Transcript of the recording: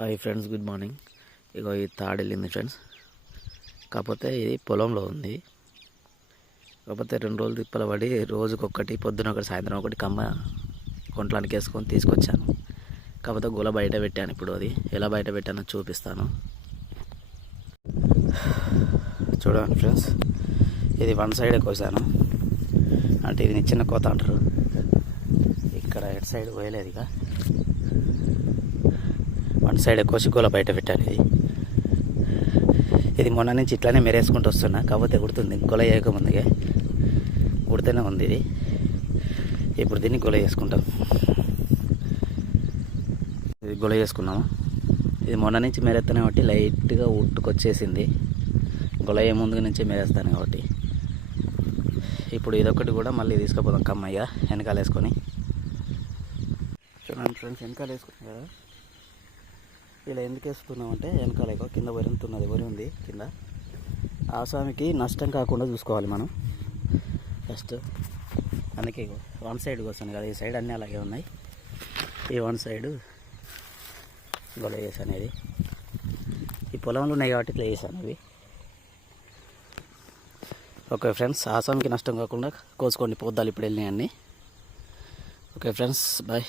Hi friends, good morning. ఇగో ఈ తాడు వెళ్ళింది ఫ్రెండ్స్. కాకపోతే ఇది పొలంలో ఉంది. కాకపోతే 2 రోజులు తిప్పలు పడి రోజుకొకటి, పొద్దున ఒకటి, సాయంత్రం ఒకటి కమ్మ కొంట్లానికి వేసుకొని తీసుకొచ్చాను. కాకపోతే గుల బయట పెట్టాను. ఇప్పుడు అది ఎలా బయట పెట్టానో చూపిస్తాను. చూడండి ఫ్రెండ్స్, ఇది వన్ సైడే కోసాను. అంటే ఇది చిన్న కోత అంటారు. ఇక్కడ ఎటు సైడ్ పోయలేదు. ఇక వన్ సైడ్ కోసి గోల బయట పెట్టాను. ఇది మొన్న నుంచి ఇట్లానే మెరేసుకుంటూ వస్తున్నా. కాకపోతే ఉడుతుంది. గొల వేయకముందుగా ఉడితేనే ఉంది ఇది. ఇప్పుడు దీన్ని గొల చేసుకుంటాం. ఇది గొల చేసుకున్నాము. ఇది మొన్న నుంచి మెరేస్తాను కాబట్టి లైట్గా ఉట్టుకొచ్చేసింది. గొల ఏ ముందు నుంచి మెరేస్తాను కాబట్టి ఇప్పుడు ఇదొకటి కూడా మళ్ళీ తీసుకుపోదాం కమ్మయ్య వెనకాల వేసుకొని. చూడండి ఫ్రెండ్స్, వెనకాల వేసుకున్నాం కదా. ఇలా ఎందుకు వేసుకున్నామంటే వెనకాల కింద వరి ఉంది కింద. ఆసామికి నష్టం కాకుండా చూసుకోవాలి మనం ఫస్ట్. అందుకే వన్ సైడ్ కోసాను కదా. ఈ సైడ్ అన్నీ అలాగే ఉన్నాయి. ఈ వన్ సైడ్ గొల వేసాను. ఇది ఈ పొలంలో ఉన్నాయి కాబట్టి ఇట్లా వేసాను. ఇవి ఓకే ఫ్రెండ్స్, ఆసామికి నష్టం కాకుండా కోసుకోండి. పోద్దాలు ఇప్పుడు వెళ్ళినాయి అన్నీ. Okay friends, bye.